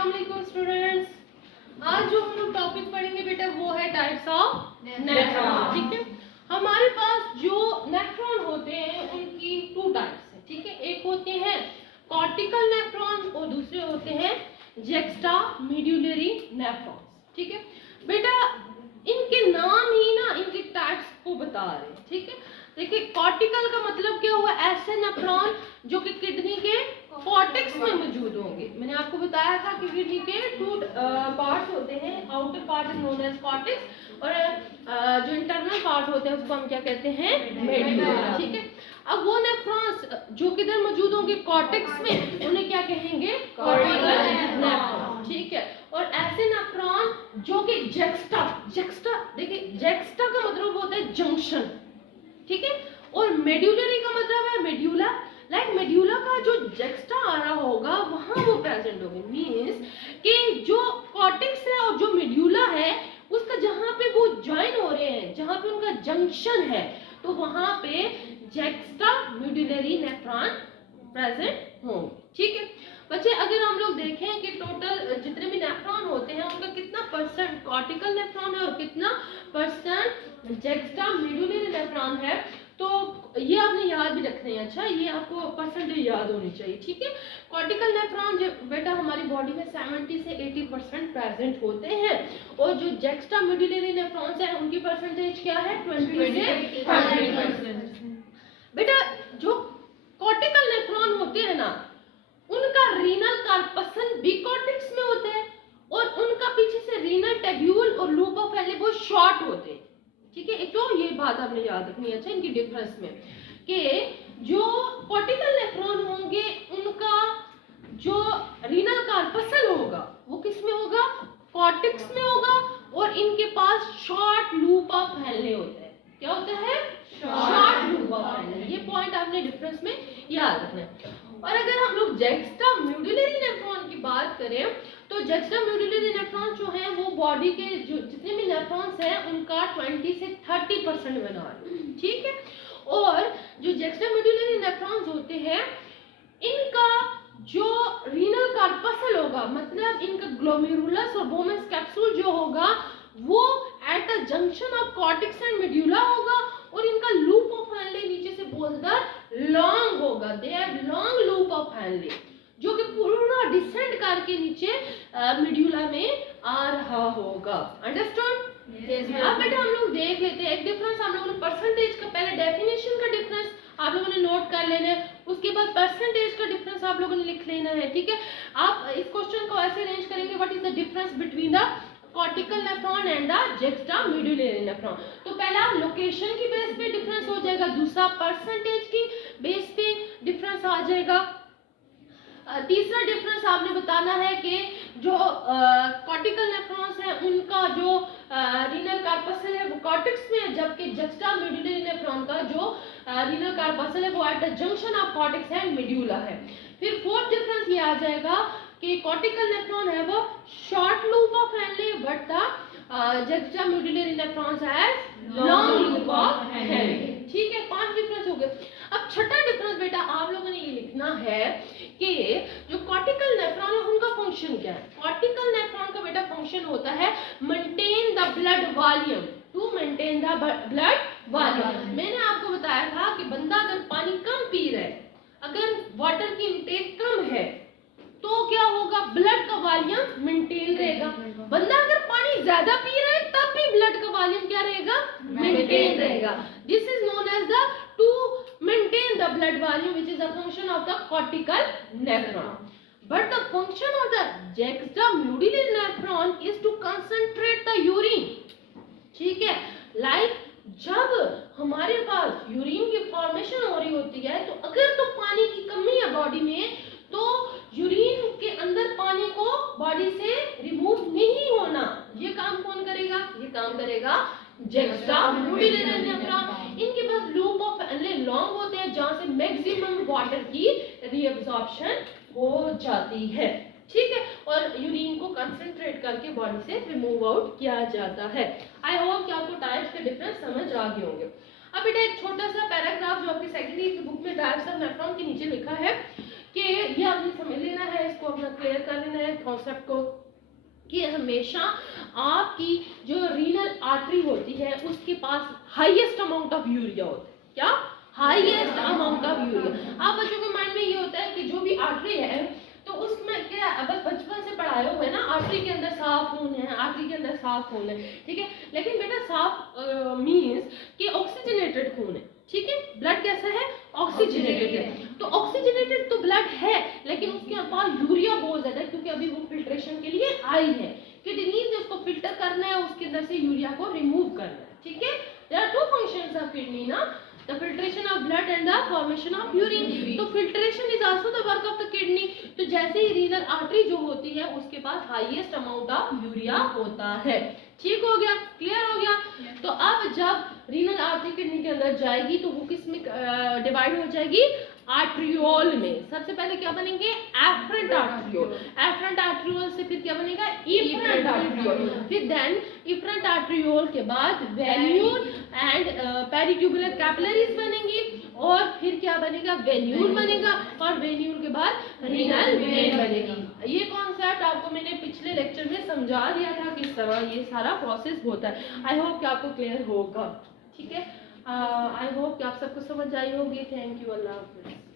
अस्सलाम वालेकुम स्टूडेंट्स। आज जो हम लोग टॉपिक पढ़ेंगे बेटा वो है टाइप्स ऑफ नेफ्रॉन। ठीक है, हमारे पास जो नेफ्रॉन होते हैं उनकी टू टाइप्स है। ठीक है, एक होते हैं कॉर्टिकल नेफ्रॉन और दूसरे होते हैं जेक्स्टा मेडुलरी नेफ्रॉन्स। ठीक है बेटा, इनके नाम ही ना इनके टाइप्स को बता रहे हैं। ठीक है, देखिए कॉर्टिकल का मतलब क्या हुआ, ऐसे नेफ्रॉन जो कि किडनी के कॉर्टेक्स में मौजूद होंगे। मैंने आपको बताया था कि किडनी के टू पार्ट्स होते हैं, outer part is known as cortex और जो इंटरनल पार्ट होते हैं उसको हम क्या कहते हैं, मेडुला। ठीक है, अब वो नेफ्रॉन्स जो किधर मौजूद होंगे कॉर्टेक्स में, उन्हें क्या कहेंगे, कॉर्टिकल नेफ्रॉन। ठीक है, और ऐसे नेफ्रॉन जो कि जेक्स्टा देखिए जेक्स्टा का मतलब होता है जंक्शन। ठीक है, और मेडुलरी का मतलब है मेड्यूला। लाइक मेड्यूला का जो जेक्स्टा आ रहा होगा वहां वो प्रेजेंट होंगे। मींस कि जो कॉर्टेक्स है और जो मेड्यूला है उसका जहां पे वो ज्वाइन हो रहे हैं, जहां पे उनका जंक्शन है, तो वहां पे जेक्स्टा मेडुलरी नेफ्रॉन प्रेजेंट होंगे। ठीक है बच्चे, अगर हम लोग देखें कि टोटल जितने भी नेफ्रॉन होते हैं उनका कितना परसेंट कॉर्टिकल नेफ्रॉन है और कितना परसेंट जेक्स्टा मेडुलरी नेफ्रॉन है, तो ये आपने याद भी रखना है। अच्छा, ये आपको परसेंटेज याद होनी चाहिए। ठीक है, कॉर्टिकल नेफ्रॉन बेटा हमारी बॉडी में 70 से 80% प्रेजेंट होते हैं और जो जेक्स्टा मेडुलरी नेफ्रॉन्स है उनकी परसेंटेज क्या है, 20 से 30%। बेटा जो कॉर्टिकल नेफ्रॉन होते हैं ना उनका रीनल कार्पसल भी कॉर्टेक्स में होता है और उनका पीछे से रीनल टेब्यूल और लूप ऑफ हैले वो शॉर्ट होते हैं। ठीक है, एक तो ये बात आपने याद रखनी है। अच्छा, इनकी डिफरेंस में कि जो कॉर्टिकल नेफ्रॉन होंगे उनका जो रीनल कार्पसल होगा वो किस में होगा, कॉर्टेक्स में होगा और इनके पास शॉर्ट लूप ऑफ हैले होता है। क्या होता है, शॉर्ट लूप ऑफ हैले। ये पॉइंट आपने डिफरेंस में याद रखना है। और अगर हम लोग जेक्स्टा मेडुलरी नेफ्रॉन की बात करें तो जेक्स्टा मेडुलरी नेफ्रॉन जो है वो बॉडी के जो जितने भी नेफ्रॉन्स हैं उनका 20 से 30% बना रहे हैं। ठीक है, और जो जेक्स्टा मेडुलरी नेफ्रॉन्स होते हैं इनका जो रीनल कार्पसल होगा, मतलब इनका ग्लोमेरुलस और बोमेस कैप्सूल जो होगा वो at the junction of cortex and medulla होगा और इनका लूप ऑफ हैले नीचे से बहुत ज्यादा लॉन्ग होगा। They have long loop of हैले जो कि पूरा डिसेंड करके नीचे मेडुला में आ रहा होगा। अंडरस्टूड? अब बेटा हम लोग देख लेते हैं एक डिफरेंस। हम लोगों ने परसेंटेज का पहले डेफिनेशन का डिफरेंस आप लोगों ने नोट कर लेना है, उसके बाद परसेंटेज का डिफरेंस आप लोगों ने लिख लेना है। ठीक है, आप इस क्वेश्चन को ऐसे अरेंज करेंगे, what is the difference between the cortical nephron and the juxtamedullary nephron. तो पहला लोकेशन की बेस पे डिफरेंस हो जाएगा, दूसरा परसेंटेज की बेस पे डिफरेंस आ जाएगा, तीसरा डिफरेंस आपने बताना है कि जो कॉर्टिकल नेफ्रॉन्स है उनका जो रीनल कार्पसल है वो कॉर्टेक्स में है, जबकि जेक्स्टा मेडुलरी नेफ्रॉन का जो रीनल कार्पसल है वो at the junction of cortex and medulla है। फिर फोर्थ डिफरेंस ये आ जाएगा कि कॉर्टिकल नेफ्रॉन है वो short loop of Henle but the juxtamedullary nephrons has long loop of Henle. ठीक है, 5 डिफरेंस हो गए। अब छठा डिफरेंस बेटा आप लोगों ने ये लिखना है कि जो कॉर्टिकल नेफ्रॉन है उनका फंक्शन क्या है। कॉर्टिकल नेफ्रॉन का बेटा फंक्शन होता है maintain the blood volume, to maintain the blood volume. मैंने आपको बताया था कि बंदा अगर पानी कम पी रहा है, अगर वाटर की इंटेक कम है तो क्या होगा, ब्लड का वॉल्यूम मेंटेन रहेगा। बंदा अगर पानी ज्यादा पी रहा है तब भी ब्लड का वॉल्यूम क्या रहेगा, मेंटेन रहेगा। This is known as the to maintain the blood volume which is a function of the cortical nephron, but the function of the jexa medullary nephron is to concentrate the urine। ठीक है, like जब हमारे पास urine की formation हो रही होती है तो अगर तो पानी की कमी है बॉडी में तो यूरिन के अंदर पानी को बॉडी से रिमूव नहीं होना, ये काम कौन करेगा, ये काम करेगा जेक्स्टा मेडुलरी नेफ्रॉन। इनके पास लूप ऑफ हैले लॉन्ग होते हैं जहां से मैक्सिमम वाटर की रीअब्सॉर्प्शन हो जाती है। ठीक है, और यूरिन को कंसंट्रेट करके बॉडी से रिमूव आउट किया जाता है। आई होप कि आपको टाइप्स के डिफरेंस समझ आ गए होंगे। अब बेटा एक छोटा सा पैराग्राफ जो आपकी सेकेंडरी की बुक में टाइप्स ऑफ नेफ्रॉन के नीचे लिखा है कि ये आपने समझ लेना है, इसको अपना क्लियर कर लेना है कॉन्सेप्ट को, कि हमेशा आपकी जो रीनल आर्टरी होती है उसके पास हाईएस्ट अमाउंट ऑफ यूरिया होता है। क्या? Highest amount of urea. आप बच्चों के माइंड में ये होता है कि जो भी आर्टरी है तो उसमें क्या, बस बचपन से पढ़ाए हुए हैं ना, आर्टरी के अंदर साफ खून है, आर्टरी के अंदर साफ खून है, ठीक है। लेकिन बेटा साफ मींस कि ऑक्सीजनेटेड खून है, ठीक है। ब्लड कैसा है? ऑक्सीजनेटेड है। तो ऑक्सीजनेटेड तो ब्लड है, लेकिन उसके पास यूरिया बहुत ज्यादा है, क्योंकि अभी वो फिल्ट्रेशन के लिए आई है। किडनी से उसको फिल्टर करना है, उसके अंदर से यूरिया को रिमूव करना है, ठीक है। There are two functions of kidney ना, the filtration of blood and the formation of urine. तो filtration is also the work of the kidney. तो जैसे ही रीनल आर्टरी जो होती है उसके पास हाईएस्ट अमाउंट ऑफ यूरिया होता है। ठीक हो गया? क्लियर हो गया? तो अब जब रीनल आर्टरी किडनी के अंदर जाएगी तो वो किस में डिवाइड हो जाएगी? आर्ट्रियोल में। सबसे पहले क्या बनेंगे? Efferent arteriole. एफरेंट आर्ट्रियोल से फिर क्या बनेगा? Efferent arteriole. फिर देन इफरेंट आर्ट्रियोल के बाद वेन्यूल एंड पेरिट्यूबुलर कैपिलरीज बनेंगी, और फिर क्या बनेगा? वेन्यूल बनेगा, और वेन्यूल के बाद रीनल वेन बनेगी। ये कॉन्सेप्ट आपको मैंने पिछले लेक्चर में समझा दिया था किस तरह ये सारा प्रोसेस होता है। आई होप कि आपको क्लियर होगा, ठीक है। आई होप कि आप सबको समझ आई होगी। थैंक यू, अल्लाह हाफिज़।